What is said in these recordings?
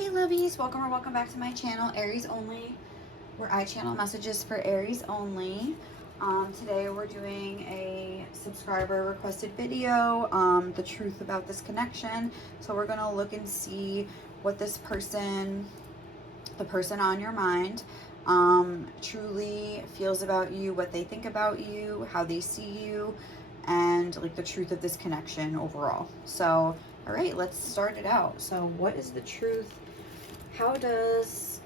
Hey lovies, welcome or welcome back to my channel, Aries Only, where I channel messages for Aries only. Today we're doing a subscriber requested video, the truth about this connection. So we're gonna look and see what this person, the person on your mind, truly feels about you, what they think about you, how they see you, and like the truth of this connection overall. So all right, let's start it out. So what is the truth? How does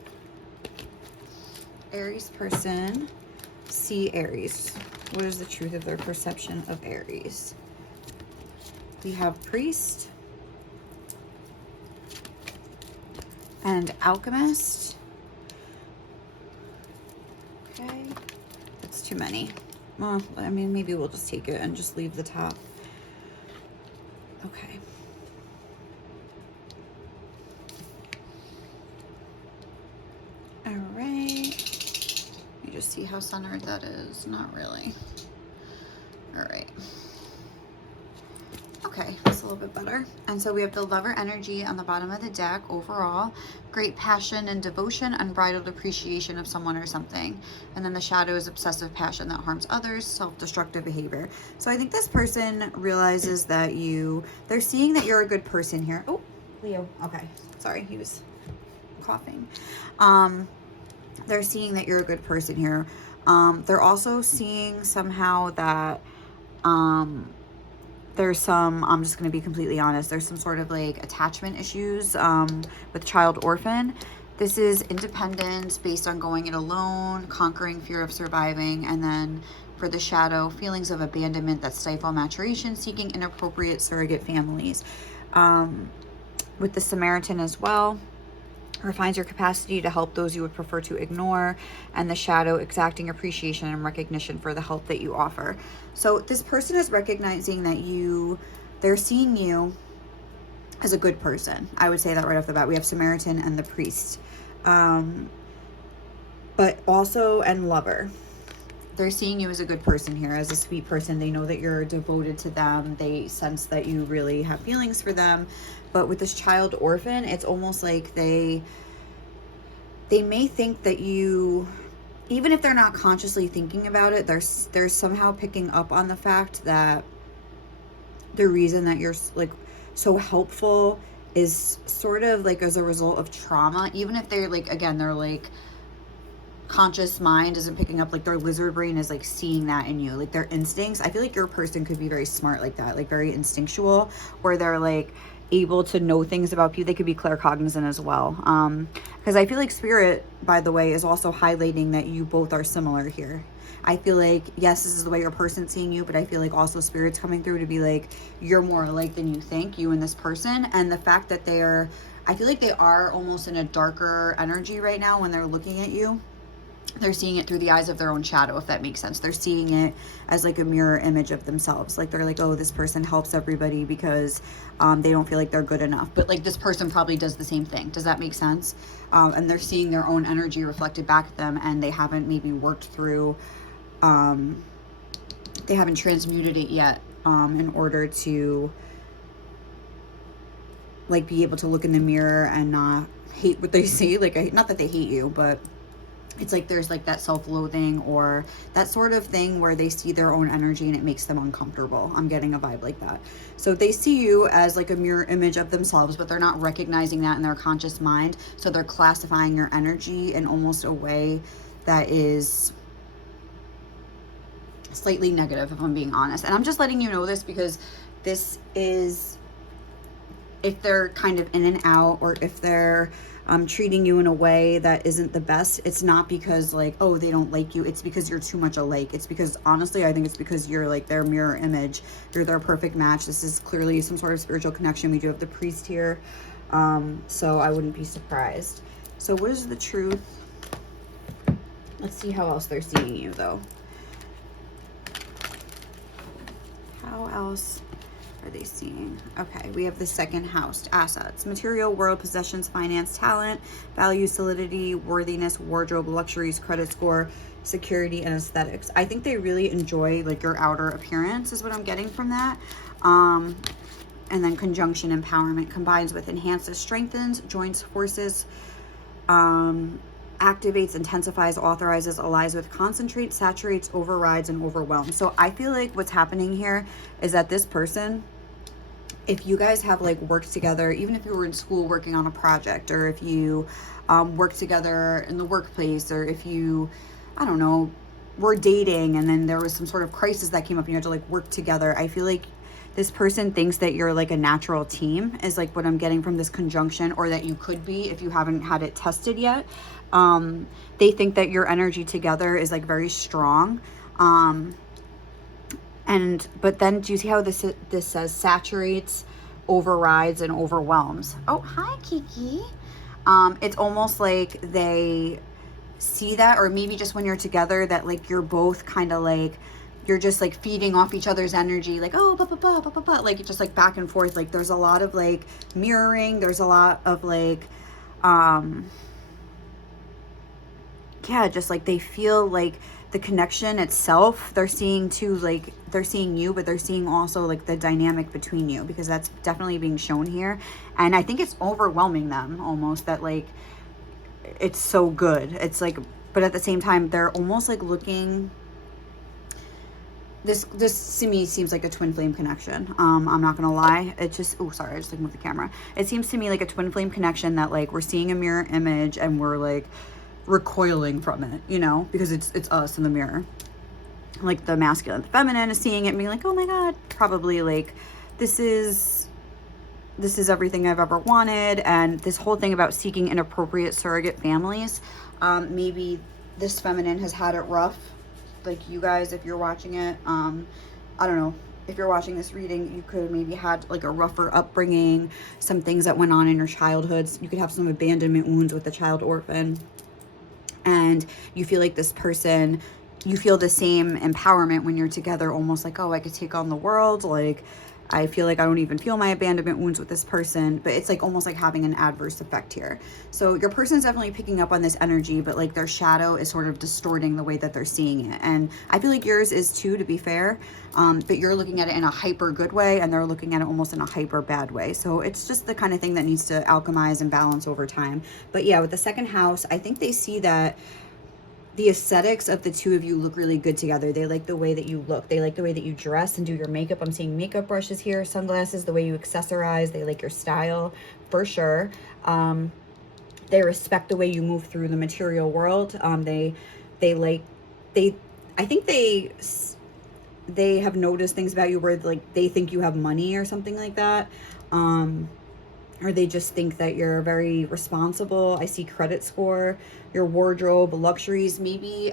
Aries person see Aries? What is the truth of their perception of Aries? We have Priest and Alchemist. Okay, that's too many. Well, I mean, maybe we'll just take it and just leave the top. Okay. All right. Let me just see how centered that is. Not really. All right. Okay, that's a little bit better. And so we have the Lover energy on the bottom of the deck overall. Great passion and devotion, unbridled appreciation of someone or something. And then the shadow is obsessive passion that harms others, self-destructive behavior. So I think this person realizes that they're seeing that you're a good person here. Oh, Leo. Okay, sorry, he was coughing. They're seeing that you're a good person here. They're also seeing somehow that there's some, I'm just going to be completely honest, there's some sort of like attachment issues with child orphan. This is independence based on going it alone, conquering fear of surviving, and then for the shadow, feelings of abandonment that stifle maturation, seeking inappropriate surrogate families. With the Samaritan as well, refines your capacity to help those you would prefer to ignore, and the shadow, exacting appreciation and recognition for the help that you offer. So this person is recognizing that they're seeing you as a good person. I would say that right off the bat. We have Samaritan and the Priest, but also and Lover. They're seeing you as a good person here, as a sweet person. They know that you're devoted to them. They sense that you really have feelings for them. But with this child orphan, it's almost like they may think that you, even if they're not consciously thinking about it, they're somehow picking up on the fact that the reason that you're like so helpful is sort of like as a result of trauma. Even if they're like, again, they're like, conscious mind isn't picking up, like their lizard brain is like seeing that in you, like their instincts. I feel like your person could be very smart like that, like very instinctual, where they're like able to know things about you. They could be claircognizant as well, because I feel like Spirit, by the way, is also highlighting that you both are similar here. I feel like, yes, this is the way your person's seeing you, but I feel like also Spirit's coming through to be like, you're more alike than you think, you and this person. And the fact that I feel like they are almost in a darker energy right now when they're looking at you. They're seeing it through the eyes of their own shadow, if that makes sense. They're seeing it as like a mirror image of themselves. Like they're like, oh, this person helps everybody because they don't feel like they're good enough. But like this person probably does the same thing. Does that make sense? And they're seeing their own energy reflected back at them, and they haven't maybe worked through, they haven't transmuted it yet in order to like be able to look in the mirror and not hate what they see. Like, not that they hate you, but it's like there's like that self-loathing or that sort of thing where they see their own energy and it makes them uncomfortable. I'm getting a vibe like that. So they see you as like a mirror image of themselves, but they're not recognizing that in their conscious mind. So they're classifying your energy in almost a way that is slightly negative, if I'm being honest. And I'm just letting you know this because this is, if they're kind of in and out, or if they're treating you in a way that isn't the best, it's not because like, oh, they don't like you. It's because you're too much alike. It's because, honestly, I think it's because you're like their mirror image. You're their perfect match. This is clearly some sort of spiritual connection. We do have the Priest here. So I wouldn't be surprised. So what is the truth? Let's see how else they're seeing you though. How else are they seeing? Okay, we have the second house. Assets, material world, possessions, finance, talent, value, solidity, worthiness, wardrobe, luxuries, credit score, security, and aesthetics. I think they really enjoy like your outer appearance is what I'm getting from that. And then conjunction, empowerment, combines with, enhances, strengthens, joins forces, activates, intensifies, authorizes, allies with, concentrates, saturates, overrides, and overwhelms. So I feel like what's happening here is that this person, if you guys have like worked together, even if you were in school working on a project, or if you worked together in the workplace, or if you, I don't know, were dating and then there was some sort of crisis that came up and you had to like work together, I feel like this person thinks that you're like a natural team, is like what I'm getting from this conjunction, or that you could be if you haven't had it tested yet. They think that your energy together is like very strong. But then do you see how this says saturates, overrides, and overwhelms? Oh, hi, Kiki. It's almost like they see that, or maybe just when you're together, that like you're both kind of like, you're just like feeding off each other's energy, like, oh, blah, blah, blah, blah, blah, blah, like just like back and forth. Like there's a lot of like mirroring. There's a lot of like, yeah, just like they feel like the connection itself, they're seeing too, like they're seeing you, but they're seeing also like the dynamic between you, because that's definitely being shown here. And I think it's overwhelming them almost, that like it's so good. It's like, but at the same time, they're almost like looking, this to me seems like a twin flame connection. I'm not gonna lie. It just, oh, sorry, I just like moved the camera. It seems to me like a twin flame connection, that like we're seeing a mirror image and we're like recoiling from it, you know, because it's us in the mirror. Like the masculine, the feminine is seeing it and being like, oh my God, probably like this is everything I've ever wanted. And this whole thing about seeking inappropriate surrogate families, maybe this feminine has had it rough. Like you guys, if you're watching it, I don't know, if you're watching this reading, you could maybe had like a rougher upbringing, some things that went on in your childhoods. You could have some abandonment wounds with the child orphan. And you feel like this person, you feel the same empowerment when you're together, almost like, oh, I could take on the world. Like, I feel like I don't even feel my abandonment wounds with this person, but it's like almost like having an adverse effect here. So your person's definitely picking up on this energy, but like their shadow is sort of distorting the way that they're seeing it. And I feel like yours is too, to be fair, but you're looking at it in a hyper good way and they're looking at it almost in a hyper bad way. So it's just the kind of thing that needs to alchemize and balance over time. But yeah, with the second house, I think they see that the aesthetics of the two of you look really good together. They like the way that you look. They like the way that you dress and do your makeup. I'm seeing makeup brushes here, sunglasses, the way you accessorize. They like your style for sure. They respect the way you move through the material world. I think they have noticed things about you where like they think you have money or something like that. Or they just think that you're very responsible. I see credit score, your wardrobe, luxuries. Maybe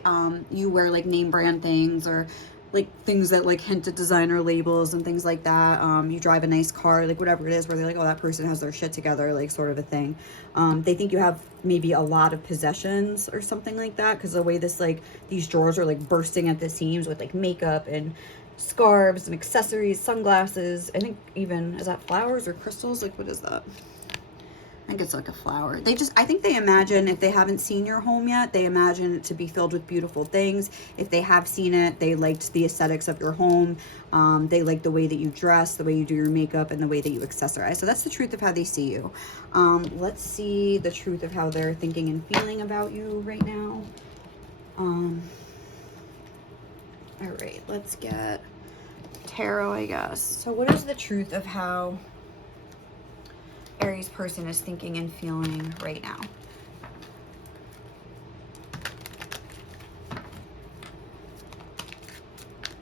you wear like name brand things, or like things that like hint at designer labels and things like that. You drive a nice car, like whatever it is, where they're like, oh, that person has their shit together, like sort of a thing. They think you have maybe a lot of possessions or something like that, because the way this, like, these drawers are like bursting at the seams with like makeup and scarves and accessories, sunglasses. I think even, is that flowers or crystals? Like, what is that? I think it's like a flower. I think they imagine, if they haven't seen your home yet, they imagine it to be filled with beautiful things. If they have seen it, they liked the aesthetics of your home. They like the way that you dress, the way you do your makeup, and the way that you accessorize. So that's the truth of how they see you. Let's see the truth of how they're thinking and feeling about you right now. All right, let's get tarot, I guess. So what is the truth of how Aries person is thinking and feeling right now?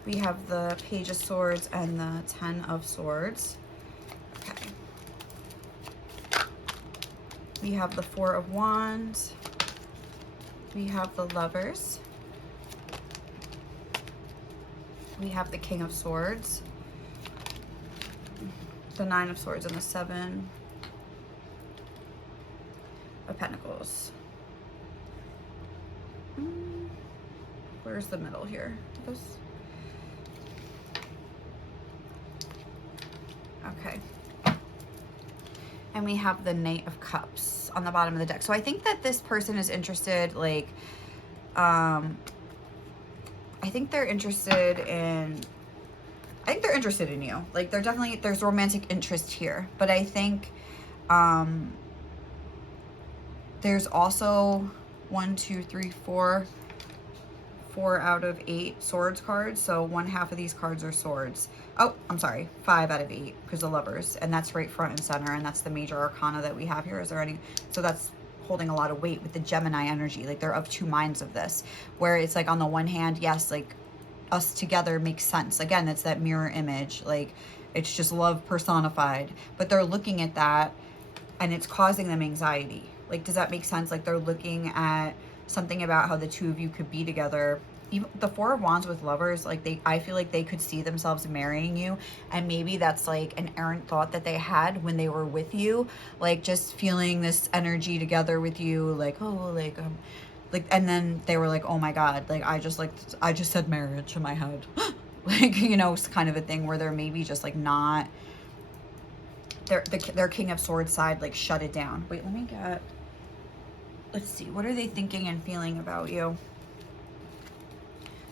We have the Page of Swords and the Ten of Swords. Okay. We have the Four of Wands. We have the Lovers. We have the King of Swords, the Nine of Swords, and the Seven of Pentacles. Where's the middle here? This. Okay. And we have the Knight of Cups on the bottom of the deck. So I think that this person is interested, like, I think they're interested in, I think they're interested in you. Like, they're definitely, there's romantic interest here. But I think there's also 4 out of 8 swords cards. So 1/2 of these cards are swords. Oh, I'm sorry, 5 out of 8 because of lovers. And that's right front and center. And that's the major arcana that we have here. Is there any? So that's holding a lot of weight with the Gemini energy. Like, they're of two minds of this, where it's like, on the one hand, yes, like, us together makes sense. Again, it's that mirror image. Like, it's just love personified. But they're looking at that and it's causing them anxiety. Like, does that make sense? Like, they're looking at something about how the two of you could be together. Even the 4 of Wands with lovers, like, I feel like they could see themselves marrying you, and maybe that's like an errant thought that they had when they were with you, like, just feeling this energy together with you, like, oh, like, and then they were like, oh my God, like, I just said marriage in my head. Like, you know, it's kind of a thing where they're maybe just like not, their King of Swords side, like, shut it down. Wait, let's see, what are they thinking and feeling about you?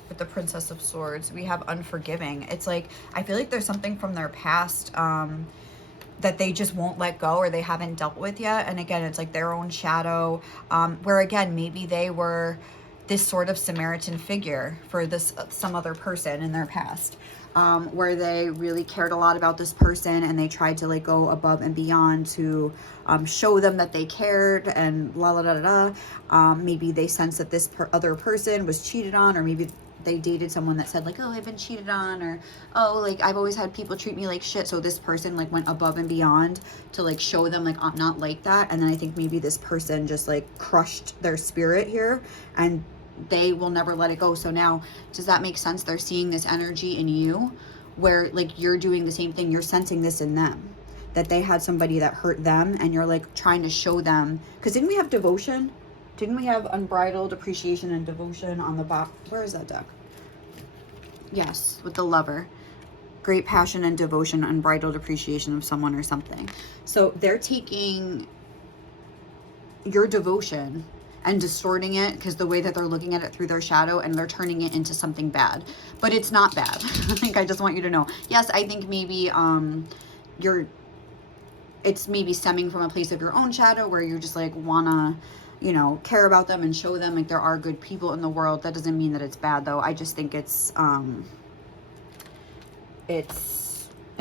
With the Princess of Swords, we have unforgiving. It's like, I feel like there's something from their past that they just won't let go, or they haven't dealt with yet. And again, it's like their own shadow, where again, maybe they were this sort of Samaritan figure for this some other person in their past, where they really cared a lot about this person and they tried to, like, go above and beyond to show them that they cared, and maybe they sensed that this other person was cheated on, or maybe they dated someone that said, like, oh, I've been cheated on, or, oh, like, I've always had people treat me like shit. So this person, like, went above and beyond to, like, show them, like, I'm not like that. And then I think maybe this person just, like, crushed their spirit here, and they will never let it go. So now, does that make sense? They're seeing this energy in you where, like, you're doing the same thing. You're sensing this in them, that they had somebody that hurt them, and you're, like, trying to show them. Because didn't we have devotion? Didn't we have unbridled appreciation and devotion on the bottom? Where is that deck? Yes, with the Lover. Great passion and devotion, unbridled appreciation of someone or something. So they're taking your devotion and distorting it, because the way that they're looking at it through their shadow, and they're turning it into something bad. But it's not bad. Like, I just want you to know. Yes, I think maybe it's maybe stemming from a place of your own shadow, where you're just like, wanna, you know, care about them and show them, like, there are good people in the world. That doesn't mean that it's bad, though. I just think it's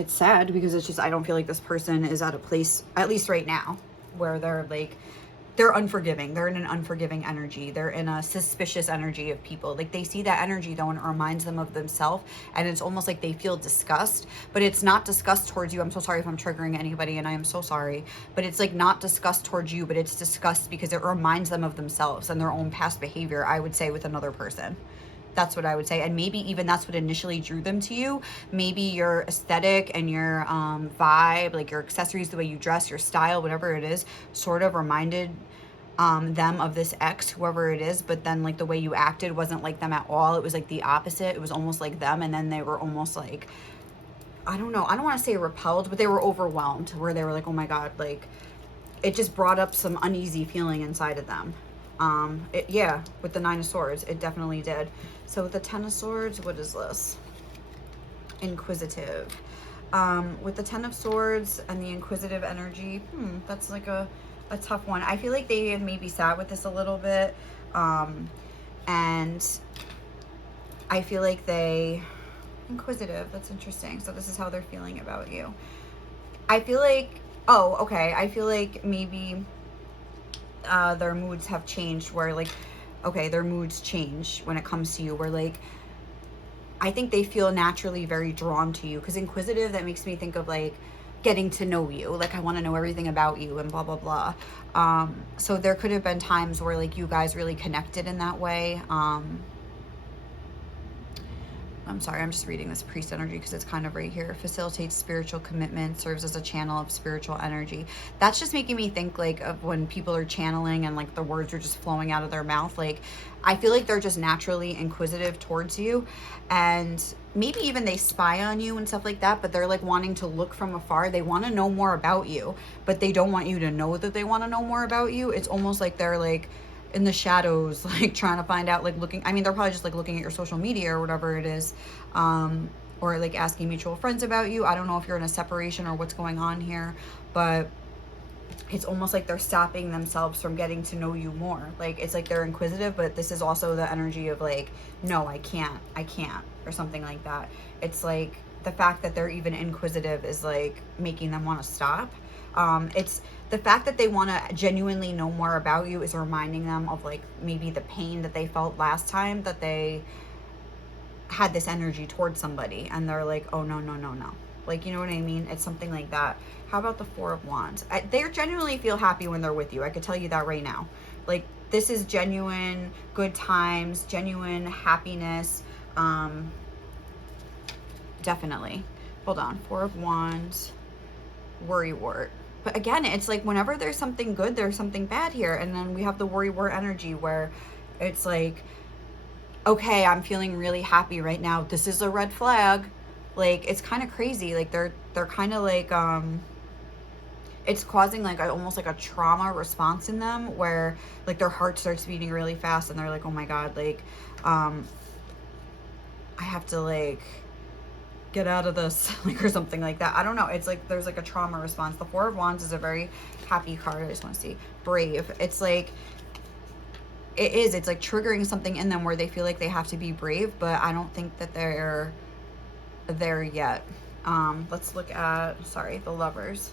sad, because it's just, I don't feel like this person is at a place, at least right now, where they're like, they're unforgiving. They're in an unforgiving energy. They're in a suspicious energy of people. Like, they see that energy, though, and it reminds them of themselves. And it's almost like they feel disgust, but it's not disgust towards you. I'm so sorry if I'm triggering anybody, and I am so sorry. But it's, like, not disgust towards you, but it's disgust because it reminds them of themselves and their own past behavior, I would say, with another person. That's what I would say. And maybe even that's what initially drew them to you. Maybe your aesthetic and your vibe, like your accessories, the way you dress, your style, whatever it is, sort of reminded them of this ex, whoever it is. But then, like, the way you acted wasn't like them at all. It was like the opposite. It was almost like them. And then they were almost like, I don't know. I don't want to say repelled, but they were overwhelmed, where they were like, oh my God, like, it just brought up some uneasy feeling inside of them. Yeah, with the 9 of Swords, it definitely did. So with the 10 of Swords, what is this? Inquisitive. With the 10 of Swords and the inquisitive energy, that's like a tough one. I feel like they maybe sat with this a little bit, and I feel like inquisitive, that's interesting. So this is how they're feeling about you. I feel like, I feel like maybe their moods have changed, where, like, okay, their moods change when it comes to you, where, like, I think they feel naturally very drawn to you, because inquisitive, that makes me think of, like, getting to know you, like, I want to know everything about you and blah blah blah. So there could have been times where, like, you guys really connected in that way. I'm sorry, I'm just reading this priest energy because it's kind of right here. Facilitates spiritual commitment, serves as a channel of spiritual energy. That's just making me think, like, of when people are channeling and, like, the words are just flowing out of their mouth. Like, I feel like they're just naturally inquisitive towards you, and maybe even they spy on you and stuff like that, but they're, like, wanting to look from afar. They want to know more about you, but they don't want you to know that they want to know more about you. It's almost like they're, like, in the shadows, like, trying to find out, like, looking, I mean, they're probably just, like, looking at your social media or whatever it is, or like asking mutual friends about you. I don't know if you're in a separation or what's going on here, but it's almost like they're stopping themselves from getting to know you more. Like, it's like they're inquisitive, but this is also the energy of like, no, I can't, or something like that. It's like the fact that they're even inquisitive is like making them want to stop. It's the fact that they want to genuinely know more about you is reminding them of like maybe the pain that they felt last time that they had this energy towards somebody, and they're like, oh no, no, no, no. Like, you know what I mean? It's something like that. How about the Four of Wands? They genuinely feel happy when they're with you. I could tell you that right now. Like, this is genuine good times, genuine happiness. Definitely. Hold on. Four of Wands, Worrywart. But again, it's like whenever there's something good, there's something bad here. And then we have the Worrywart energy where it's like, okay, I'm feeling really happy right now. This is a red flag. Like, it's kind of crazy. Like, they're kind of like, it's causing like almost like a trauma response in them where like their heart starts beating really fast and they're like, oh my God, like, I have to like get out of this, like, or something like that. I don't know. It's like, there's like a trauma response. The Four of Wands is a very happy card. I just want to see. Brave. It's like, it's like triggering something in them where they feel like they have to be brave, but I don't think that they're there yet. Let's look at, sorry, the Lovers,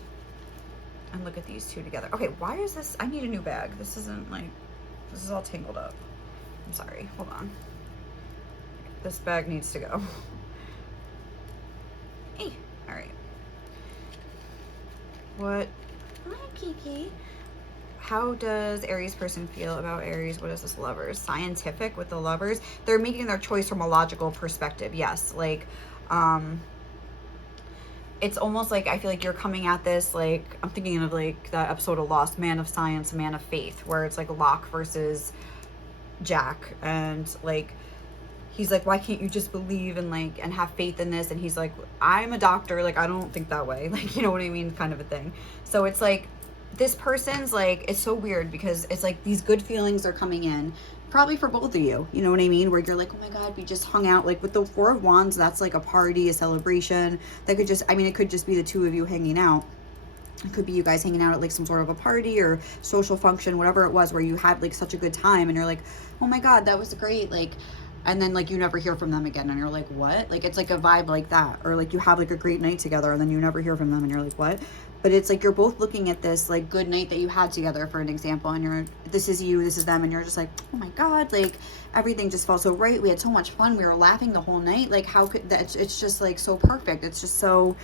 and look at these two together. Okay, why is this? I need a new bag. This isn't like, this is all tangled up. I'm sorry. Hold on. This bag needs to go. Hey, all right. What? Hi, Kiki. How does Aries person feel about Aries? What is this Lovers? Scientific with the Lovers. They're making their choice from a logical perspective. Yes, like, it's almost like I feel like you're coming at this like, I'm thinking of like that episode of Lost, Man of Science, Man of Faith, where it's like Locke versus Jack, and like he's like, why can't you just believe and like and have faith in this? And he's like, I'm a doctor, like I don't think that way, like, you know what I mean, kind of a thing. So it's like this person's like, it's so weird because it's like these good feelings are coming in, probably for both of you, you know what I mean, where you're like, oh my God, we just hung out. Like with the Four of Wands, that's like a party, a celebration. That could just, I mean, it could just be the two of you hanging out. It could be you guys hanging out at like some sort of a party or social function, whatever it was, where you had like such a good time and you're like, oh my God, that was great. Like, and then like you never hear from them again and you're like, what? Like, it's like a vibe like that. Or like you have like a great night together and then you never hear from them and you're like, what? But it's like you're both looking at this like good night that you had together, for an example, and you're, this is you, this is them, and you're just like, oh my God, like everything just felt so right. We had so much fun. We were laughing the whole night. Like, how could that? It's just like so perfect. It's just so,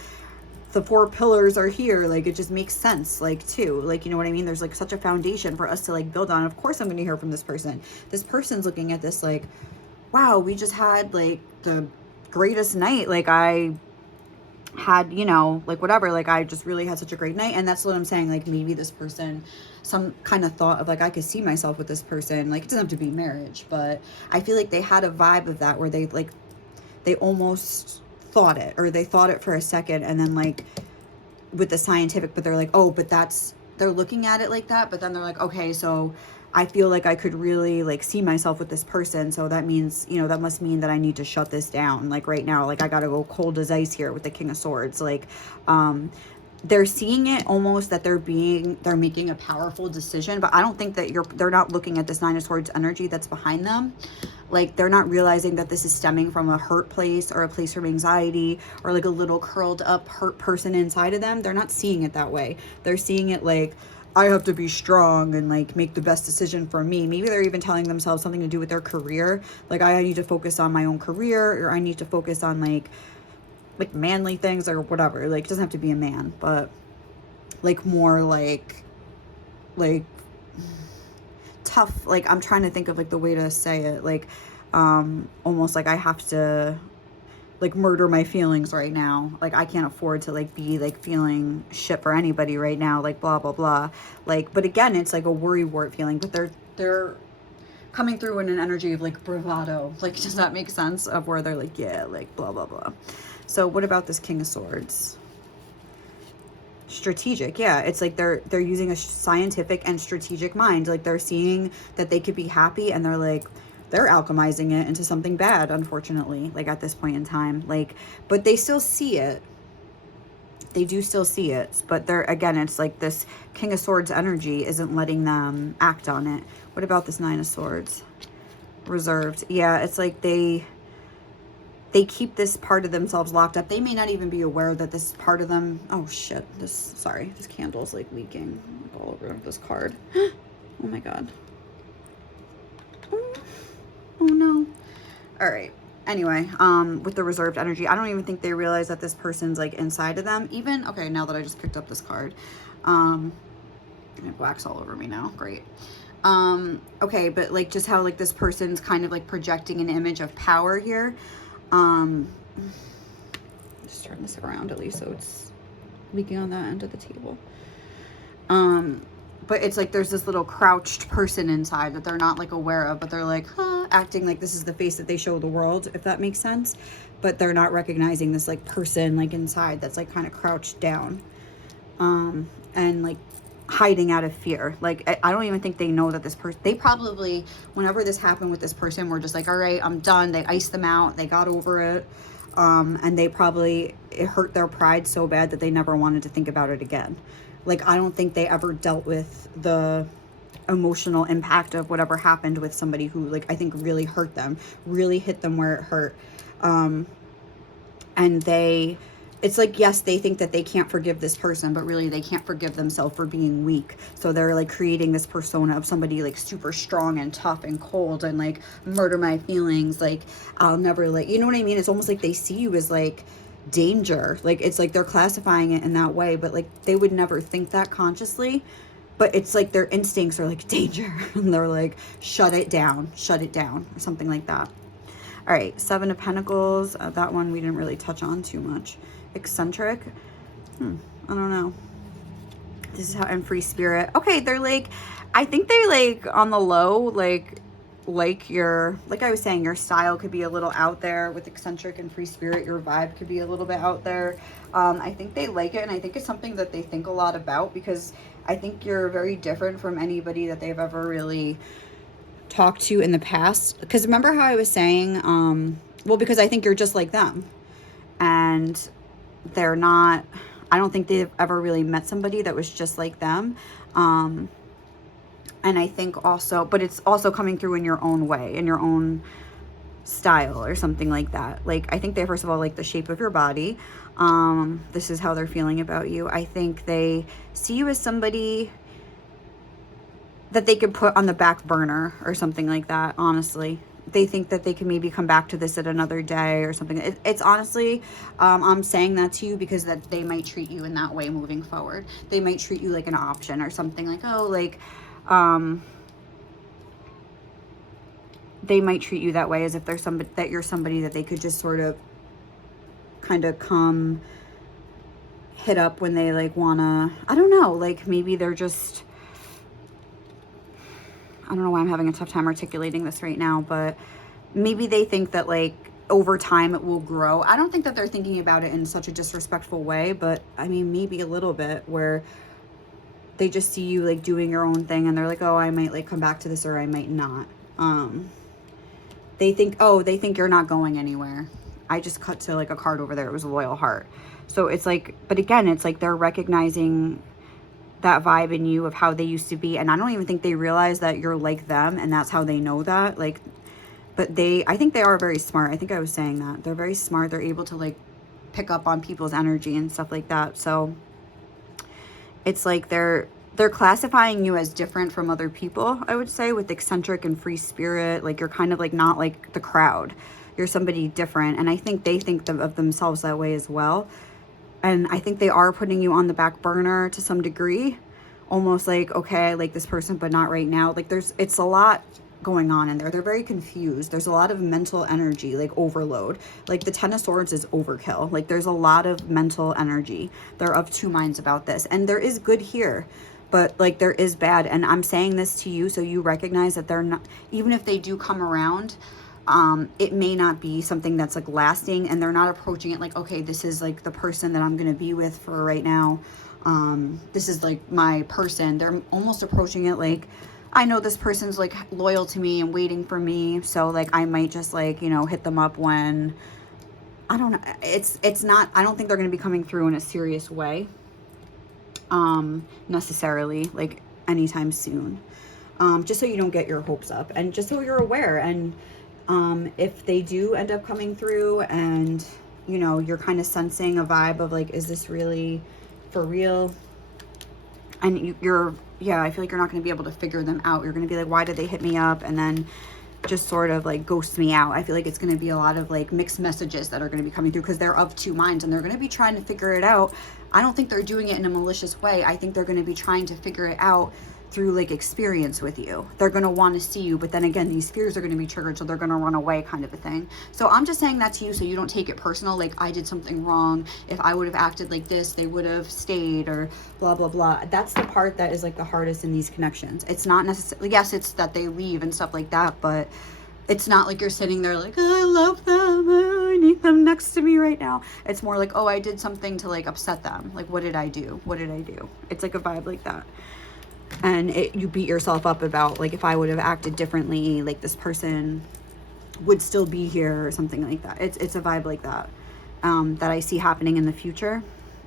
the four pillars are here. Like, it just makes sense, like, too, like, you know what I mean? There's like such a foundation for us to like build on. Of course I'm going to hear from this person. This person's looking at this like, wow, we just had like the greatest night. Like, I had, you know, like whatever, like I just really had such a great night. And that's what I'm saying. Like, maybe this person, some kind of thought of like, I could see myself with this person. Like, it doesn't have to be marriage, but I feel like they had a vibe of that where they like, they almost thought it, or they thought it for a second, and then like with the scientific, but they're like, oh, but that's, they're looking at it like that, but then they're like, okay, so I feel like I could really like see myself with this person, so that means, you know, that must mean that I need to shut this down, like right now, like I gotta go cold as ice here with the King of Swords. Like, they're seeing it almost that they're making a powerful decision, but I don't think that they're not looking at this Nine of Swords energy that's behind them. Like, they're not realizing that this is stemming from a hurt place or a place from anxiety or like a little curled up hurt person inside of them. They're not seeing it that way. They're seeing it like, I have to be strong and like make the best decision for me. Maybe they're even telling themselves something to do with their career. Like, I need to focus on my own career, or I need to focus on like manly things or whatever. Like, it doesn't have to be a man, but like more like tough. Like, I'm trying to think of like the way to say it. Like, almost like I have to like murder my feelings right now. Like, I can't afford to like be like feeling shit for anybody right now, like blah blah blah. Like, but again, it's like a worrywart feeling, but they're coming through in an energy of like bravado. Like, does that make sense? Of where they're like, yeah, like blah blah blah. So what about this King of Swords? Strategic. Yeah, it's like they're using a scientific and strategic mind. Like, they're seeing that they could be happy, and they're like, they're alchemizing it into something bad, unfortunately, like at this point in time. Like, but they still see it. They do still see it, but they're, again, it's like this King of Swords energy isn't letting them act on it. What about this Nine of Swords? Reserved. Yeah, it's like they keep this part of themselves locked up. They may not even be aware that this part of them, oh shit, this candle's like leaking all over this card. Oh my God. Oh no. All right. Anyway, with the reserved energy, I don't even think they realize that this person's like inside of them. Even, okay, now that I just picked up this card, wax all over me now. Great. Okay, but like just how like this person's kind of like projecting an image of power here. Just turn this around at least so it's leaking on that end of the table. But it's like there's this little crouched person inside that they're not like aware of, but they're like, huh, acting like this is the face that they show the world, if that makes sense. But they're not recognizing this like person like inside that's like kind of crouched down, and like hiding out of fear. Like I don't even think they know that this person, they probably, whenever this happened with this person, were just like, all right, I'm done. They iced them out, they got over it, and they probably, it hurt their pride so bad that they never wanted to think about it again. Like, I don't think they ever dealt with the emotional impact of whatever happened with somebody who, like, I think really hurt them, really hit them where it hurt. And it's like, yes, they think that they can't forgive this person, but really they can't forgive themselves for being weak. So they're like creating this persona of somebody like super strong and tough and cold and like murder my feelings. Like, I'll never let, you know what I mean? It's almost like they see you as like danger. Like, it's like they're classifying it in that way, but like they would never think that consciously. But it's like their instincts are like danger, and they're like, shut it down, or something like that. All right, Seven of Pentacles. That one we didn't really touch on too much. Eccentric. I don't know. This is how, and Free Spirit. Okay, they're like, I think they like on the low, like your, like I was saying, your style could be a little out there with Eccentric and Free Spirit. Your vibe could be a little bit out there. I think they like it, and I think it's something that they think a lot about, because I think you're very different from anybody that they've ever really talked to in the past. Because remember how I was saying, well, because I think you're just like them, and they're not, I don't think they've ever really met somebody that was just like them. And I think also, but it's also coming through in your own way, in your own style or something like that. Like, I think they, first of all, like the shape of your body. This is how they're feeling about you. I think they see you as somebody that they could put on the back burner or something like that, honestly. They think that they can maybe come back to this at another day or something. It's honestly, I'm saying that to you because that they might treat you in that way moving forward. They might treat you like an option or something, like, oh, like, they might treat you that way, as if there's somebody, that you're somebody that they could just sort of kind of come hit up when they like wanna, I don't know, like maybe they're just, I don't know why I'm having a tough time articulating this right now, but maybe they think that like over time it will grow. I don't think that they're thinking about it in such a disrespectful way, but I mean, maybe a little bit, where they just see you like doing your own thing and they're like, oh, I might like come back to this, or I might not. They think, oh, they think you're not going anywhere. I just cut to like a card over there. It was a loyal heart. So it's like, but again, it's like they're recognizing that vibe in you of how they used to be. And I don't even think they realize that you're like them, and that's how they know that. Like, but I think they are very smart. I think I was saying that. They're very smart. They're able to like pick up on people's energy and stuff like that. So it's like they're classifying you as different from other people, I would say, with Eccentric and Free Spirit. Like, you're kind of like not like the crowd. You're somebody different. And I think they think of themselves that way as well. And I think they are putting you on the back burner to some degree. Almost like, okay, I like this person, but not right now. Like, it's a lot going on in there. They're very confused. There's a lot of mental energy, like overload. Like the Ten of Swords is overkill. Like, there's a lot of mental energy. They're of two minds about this. And there is good here, but like there is bad. And I'm saying this to you so you recognize that they're not, even if they do come around, it may not be something that's like lasting, and they're not approaching it like, okay, this is like the person that I'm going to be with for right now. This is like my person. They're almost approaching it like, I know this person's like loyal to me and waiting for me. So like I might just like, you know, hit them up when, I don't know. It's not, I don't think they're going to be coming through in a serious way. Necessarily like anytime soon. Just so you don't get your hopes up and just so you're aware. And if they do end up coming through and, you know, you're kind of sensing a vibe of like, is this really for real? And you're, yeah, I feel like you're not going to be able to figure them out. You're going to be like, why did they hit me up? And then just sort of like ghost me out. I feel like it's going to be a lot of like mixed messages that are going to be coming through because they're of two minds and they're going to be trying to figure it out. I don't think they're doing it in a malicious way. I think they're going to be trying to figure it out through like experience with you. They're going to want to see you, but then again, these fears are going to be triggered, so they're going to run away, kind of a thing. So I'm just saying that to you so you don't take it personal, like I did something wrong. If I would have acted like this, they would have stayed, or blah blah blah. That's the part that is like the hardest in these connections. It's not necessarily, yes, it's that they leave and stuff like that, but it's not like you're sitting there like, oh, I love them, oh, I need them next to me right now. It's more like, oh, I did something to like upset them. Like, what did I do? What did I do? It's like a vibe like that. And you beat yourself up about like, if I would have acted differently, like this person would still be here or something like that. It's a vibe like that, that I see happening in the future.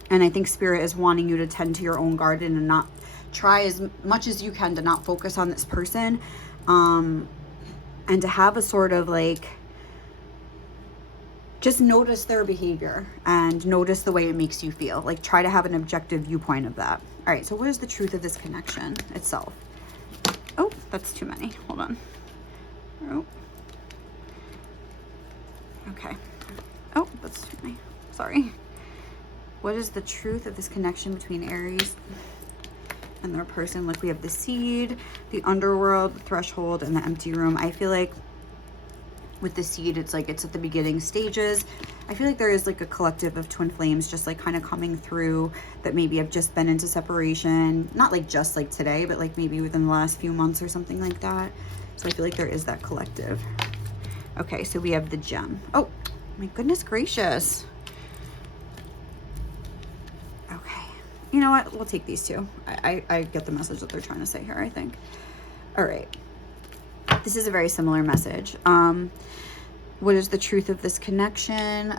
And I think Spirit is wanting you to tend to your own garden and not try as much as you can to not focus on this person. And to have a sort of like, just notice their behavior and notice the way it makes you feel. Like try to have an objective viewpoint of that. All right, so what is the truth of this connection itself? Oh, that's too many. Hold on. Oh. Okay. Oh, that's too many. Sorry. What is the truth of this connection between Aries and their person? Like we have the seed, the underworld, the threshold, and the empty room. I feel like with the seed, it's like it's at the beginning stages. I feel like there is like a collective of twin flames just like kind of coming through that maybe have just been into separation. Not like just like today, but like maybe within the last few months or something like that. So I feel like there is that collective. Okay, so we have the gem. Oh, my goodness gracious. Okay. You know what? We'll take these two. I get the message that they're trying to say here, I think. All right. This is a very similar message. What is the truth of this connection?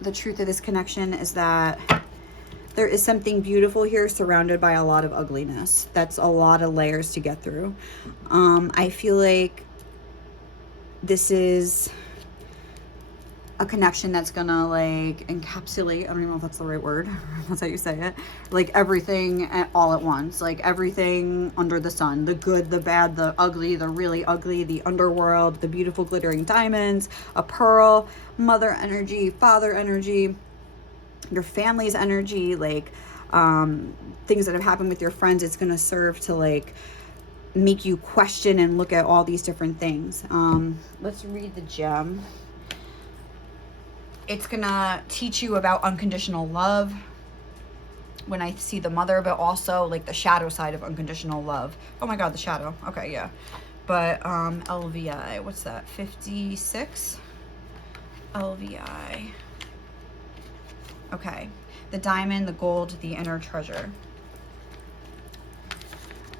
The truth of this connection is that there is something beautiful here surrounded by a lot of ugliness. That's a lot of layers to get through. I feel like this is a connection that's gonna like encapsulate, I don't even know if that's the right word, that's how you say it, like everything all at once, like everything under the sun, the good, the bad, the ugly, the really ugly, the underworld, the beautiful glittering diamonds, a pearl, mother energy, father energy, your family's energy, like things that have happened with your friends. It's gonna serve to like make you question and look at all these different things. Let's read the gem. It's gonna teach you about unconditional love when I see the mother, but also like the shadow side of unconditional love. Oh my God, the shadow. Okay, yeah. But LVI, what's that? 56? LVI. Okay. The diamond, the gold, the inner treasure.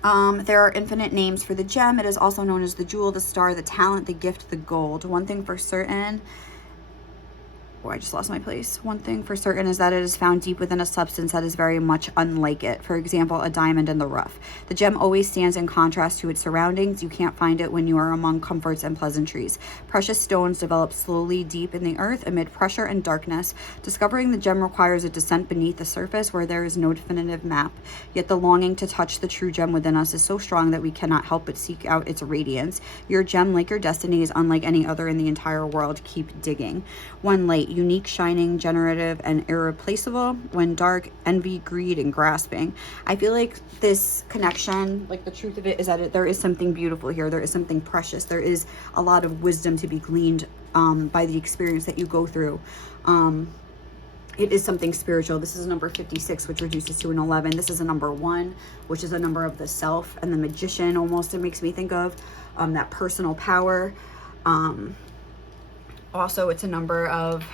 There are infinite names for the gem. It is also known as the jewel, the star, the talent, the gift, the gold. One thing for certain, I just lost my place. One thing for certain is that it is found deep within a substance that is very much unlike it. For example, a diamond in the rough. The gem always stands in contrast to its surroundings. You can't find it when you are among comforts and pleasantries. Precious stones develop slowly deep in the earth amid pressure and darkness. Discovering the gem requires a descent beneath the surface where there is no definitive map. Yet the longing to touch the true gem within us is so strong that we cannot help but seek out its radiance. Your gem, like your destiny, is unlike any other in the entire world. Keep digging. One light, unique, shining, generative, and irreplaceable. When dark, envy, greed, and grasping. I feel like this connection, like the truth of it is that there is something beautiful here. There is something precious. There is a lot of wisdom to be gleaned by the experience that you go through. It is something spiritual. This is a number 56, which reduces to an 11. This is a number 1, which is a number of the self and the magician. Almost, it makes me think of that personal power. Also, it's a number of,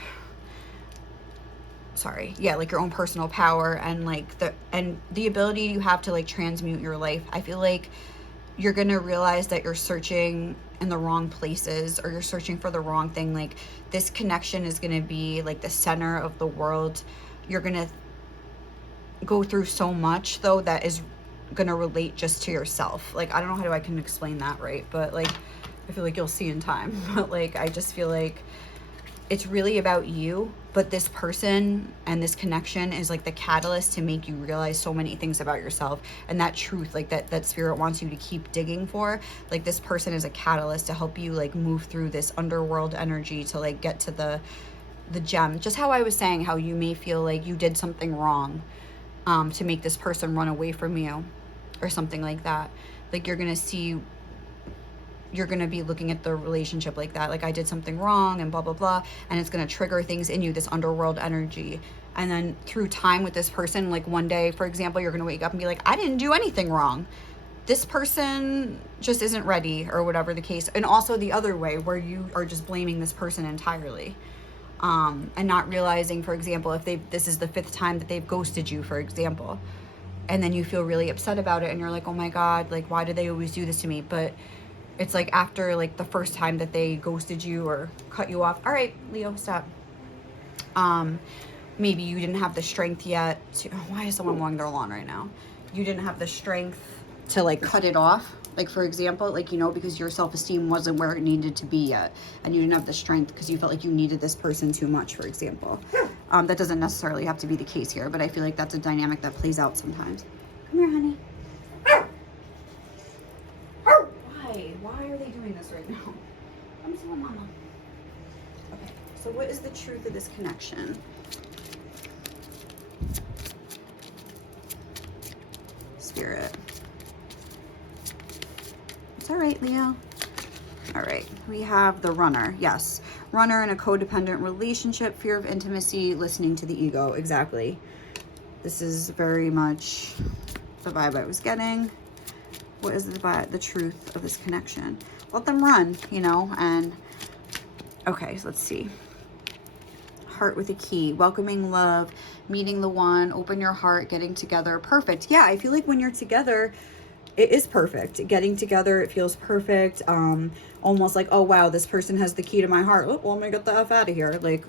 like your own personal power and like the ability you have to like transmute your life. I feel like you're going to realize that you're searching in the wrong places, or you're searching for the wrong thing. Like, this connection is going to be like the center of the world. You're going to go through so much, though, that is going to relate just to yourself. Like, I don't know how I can explain that right, but like, I feel like you'll see in time. But like, I just feel like it's really about you, but this person and this connection is like the catalyst to make you realize so many things about yourself, and that truth, like that spirit wants you to keep digging for. Like, this person is a catalyst to help you like move through this underworld energy to like get to the gem. Just how I was saying, how you may feel like you did something wrong to make this person run away from you or something like that. Like, you're going to be looking at the relationship like that. Like, I did something wrong and blah, blah, blah. And it's going to trigger things in you, this underworld energy. And then through time with this person, like one day, for example, you're going to wake up and be like, I didn't do anything wrong. This person just isn't ready, or whatever the case. And also the other way, where you are just blaming this person entirely. And not realizing, for example, if this is the 5th time that they've ghosted you, for example. And then you feel really upset about it, and you're like, oh my God, like, why do they always do this to me? But it's like after like the first time that they ghosted you or cut you off. All right, Leo, stop. Maybe you didn't have the strength yet to, why is someone mowing their lawn right now? You didn't have the strength to like cut it off. Like, for example, like, you know, because your self-esteem wasn't where it needed to be yet. And you didn't have the strength because you felt like you needed this person too much, for example. That doesn't necessarily have to be the case here, but I feel like that's a dynamic that plays out sometimes. Come here, honey. Why are they doing this right now? Come see mama. Okay, so what is the truth of this connection? Spirit. It's all right, Leo. All right, we have the runner. Yes, runner in a codependent relationship, fear of intimacy, listening to the ego. Exactly. This is very much the vibe I was getting. What is the truth of this connection? Let them run, you know. And okay, so let's see. Heart with a key, welcoming love, meeting the one, open your heart, getting together. Perfect. Yeah, I feel like when you're together, it is perfect. Getting together, it feels perfect. Almost like, oh wow, this person has the key to my heart. Oh, well, let me get the F out of here. Like,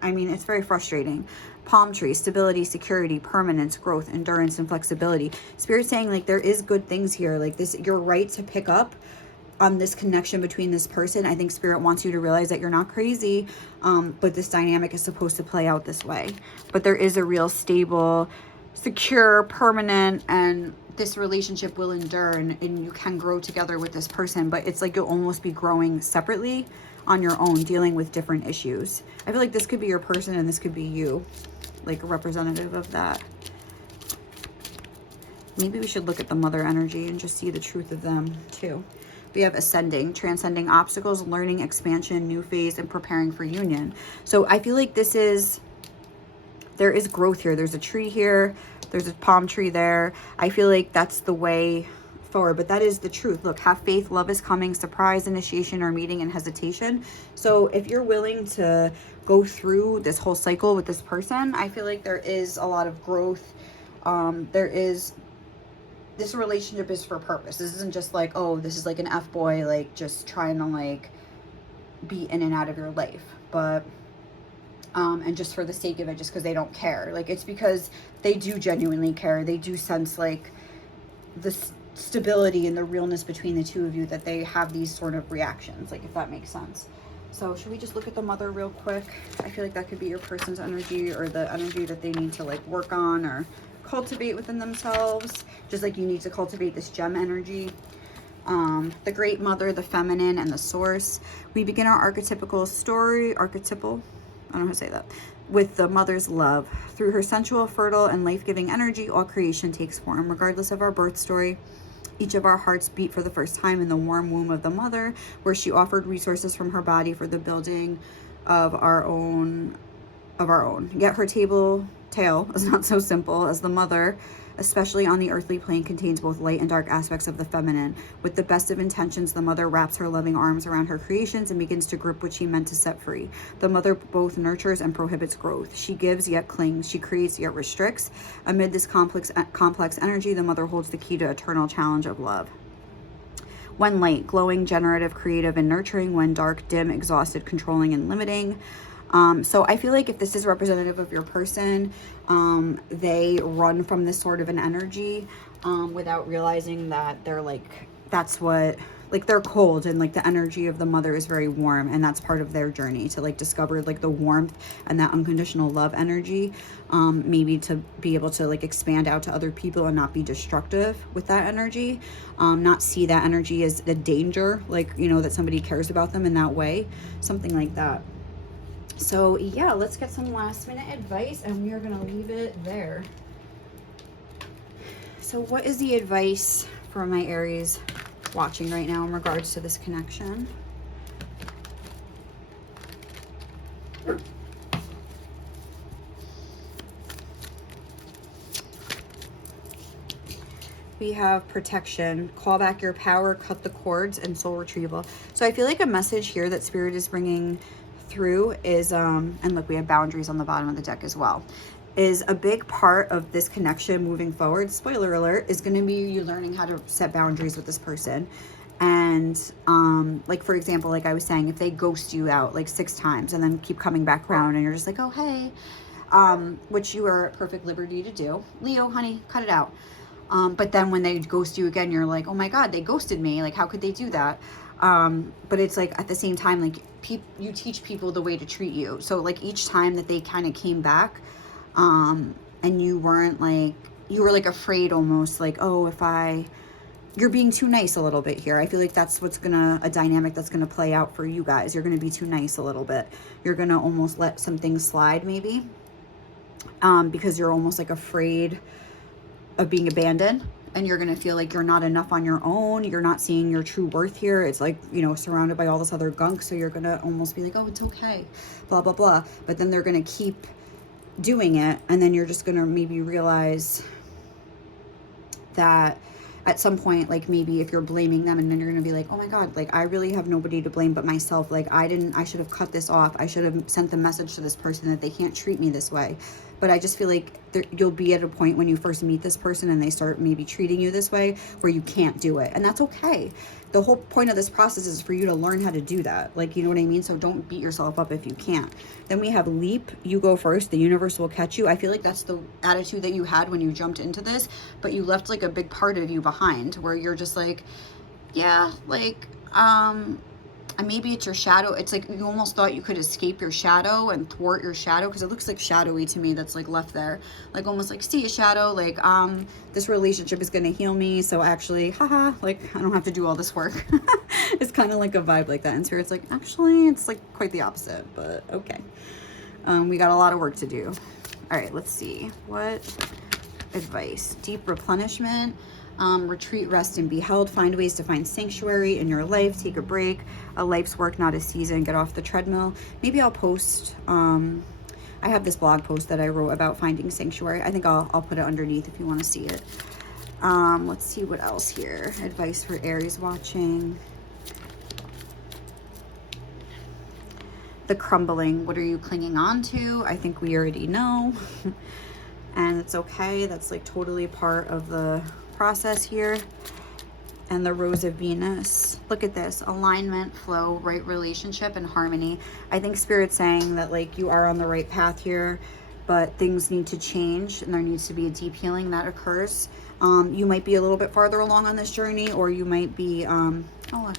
I mean, it's very frustrating. Palm tree, stability, security, permanence, growth, endurance, and flexibility. Spirit saying like there is good things here. Like this, you're right to pick up on this connection between this person. I think Spirit wants you to realize that you're not crazy, but this dynamic is supposed to play out this way. But there is a real stable, secure, permanent, and this relationship will endure, and you can grow together with this person. But it's like you'll almost be growing separately on your own, dealing with different issues. I feel like this could be your person and this could be you, like a representative of that. Maybe we should look at the mother energy and just see the truth of them too. We have ascending, transcending obstacles, learning, expansion, new phase, and preparing for union. So I feel like there is growth here. There's a tree here. There's a palm tree there. I feel like that's the way forward, but that is the truth. Look, have faith, love is coming, surprise, initiation, or meeting, and hesitation. So if you're willing to go through this whole cycle with this person, I feel like there is a lot of growth. This relationship is for purpose. This isn't just like, oh, this is like an F-boy, like just trying to like be in and out of your life, but and just for the sake of it, just because they don't care. Like, it's because they do genuinely care. They do sense like the stability and the realness between the two of you, that they have these sort of reactions, like, if that makes sense. So should we just look at the mother real quick? I feel like that could be your person's energy, or the energy that they need to like work on or cultivate within themselves, just like you need to cultivate this gem energy. The great mother, the feminine, and the source. We begin our archetypal, I don't know how to say that, with the mother's love. Through her sensual, fertile, and life-giving energy, all creation takes form. Regardless of our birth story, each of our hearts beat for the first time in the warm womb of the mother, where she offered resources from her body for the building of our own. Yet her tale is not so simple, as the mother, especially on the earthly plane, contains both light and dark aspects of the feminine. With the best of intentions, the mother wraps her loving arms around her creations and begins to grip what she meant to set free. The mother both nurtures and prohibits growth. She gives yet clings. She creates yet restricts. Amid this complex energy, the mother holds the key to eternal challenge of love. When light, glowing, generative, creative, and nurturing. When dark, dim, exhausted, controlling, and limiting. So I feel like if this is representative of your person, they run from this sort of an energy without realizing that they're like, that's what, like they're cold, and like the energy of the mother is very warm, and that's part of their journey to like discover like the warmth and that unconditional love energy, maybe to be able to like expand out to other people and not be destructive with that energy, not see that energy as the danger, like, you know, that somebody cares about them in that way, something like that. So yeah, let's get some last minute advice, and we are going to leave it there. So what is the advice for my Aries watching right now in regards to this connection? We have protection, call back your power, cut the cords, and soul retrieval. So I feel like a message here that Spirit is bringing through is, and look, we have boundaries on the bottom of the deck as well, is a big part of this connection moving forward. Spoiler alert, is going to be you learning how to set boundaries with this person. And like, for example, like I was saying, if they ghost you out like 6 times and then keep coming back around and you're just like, oh, hey, which you are at perfect liberty to do. Leo, honey, cut it out. But then when they ghost you again, you're like, oh my God, they ghosted me. Like, how could they do that? But it's like, at the same time, like you teach people the way to treat you. So like each time that they kind of came back, and you weren't like, you were like afraid almost, like, oh, you're being too nice a little bit here. I feel like that's what's a dynamic that's gonna play out for you guys. You're gonna be too nice a little bit. You're gonna almost let some things slide maybe, because you're almost like afraid of being abandoned, and you're gonna feel like you're not enough on your own. You're not seeing your true worth here. It's like, you know, surrounded by all this other gunk, so you're gonna almost be like, oh, it's okay, blah blah blah. But then they're gonna keep doing it, and then you're just gonna maybe realize that at some point, like maybe if you're blaming them, and then you're gonna be like, oh my God, like I really have nobody to blame but myself. Like I should have cut this off. I should have sent the message to this person that they can't treat me this way. But I just feel like you'll be at a point when you first meet this person and they start maybe treating you this way where you can't do it. And that's okay. The whole point of this process is for you to learn how to do that. Like, you know what I mean? So don't beat yourself up if you can't. Then we have leap. You go first. The universe will catch you. I feel like that's the attitude that you had when you jumped into this, but you left like a big part of you behind where you're just like, yeah, like, and maybe it's your shadow. It's like you almost thought you could escape your shadow and thwart your shadow, because it looks like shadowy to me, that's like left there, like almost like, see a shadow, like this relationship is gonna heal me, so actually haha, like I don't have to do all this work. It's kind of like a vibe like that, and Spirit's like, actually it's like quite the opposite, but okay. We got a lot of work to do. All right, let's see what advice. Deep replenishment. Retreat, rest, and be held. Find ways to find sanctuary in your life. Take a break. A life's work, not a season. Get off the treadmill. Maybe I'll post, I have this blog post that I wrote about finding sanctuary. I think I'll put it underneath if you want to see it. Let's see what else here. Advice for Aries watching. The crumbling. What are you clinging on to? I think we already know. And it's okay. That's like totally part of the process here. And the Rose of Venus. Look at this. Alignment, flow, right relationship, and harmony. I think Spirit's saying that like you are on the right path here, but things need to change, and there needs to be a deep healing that occurs. You might be a little bit farther along on this journey, or you might be, oh look,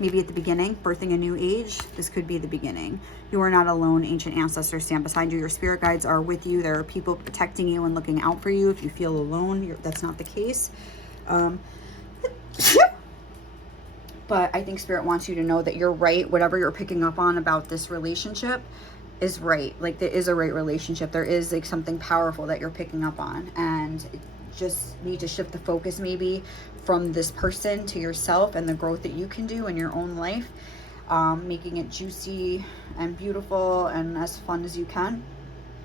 maybe at the beginning, birthing a new age. This could be the beginning. You are not alone. Ancient ancestors stand beside you. Your spirit guides are with you. There are people protecting you and looking out for you. If you feel alone, that's not the case. But I think Spirit wants you to know that you're right. Whatever you're picking up on about this relationship is right. Like there is a right relationship. There is like something powerful that you're picking up on, and just need to shift the focus maybe from this person to yourself and the growth that you can do in your own life, making it juicy and beautiful and as fun as you can.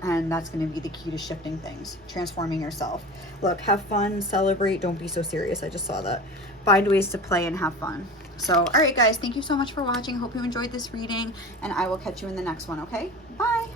And that's going to be the key to shifting things, transforming yourself. Look, have fun, celebrate, don't be so serious. I just saw that. Find ways to play and have fun. So, all right, guys, thank you so much for watching. Hope you enjoyed this reading, and I will catch you in the next one, okay? Bye.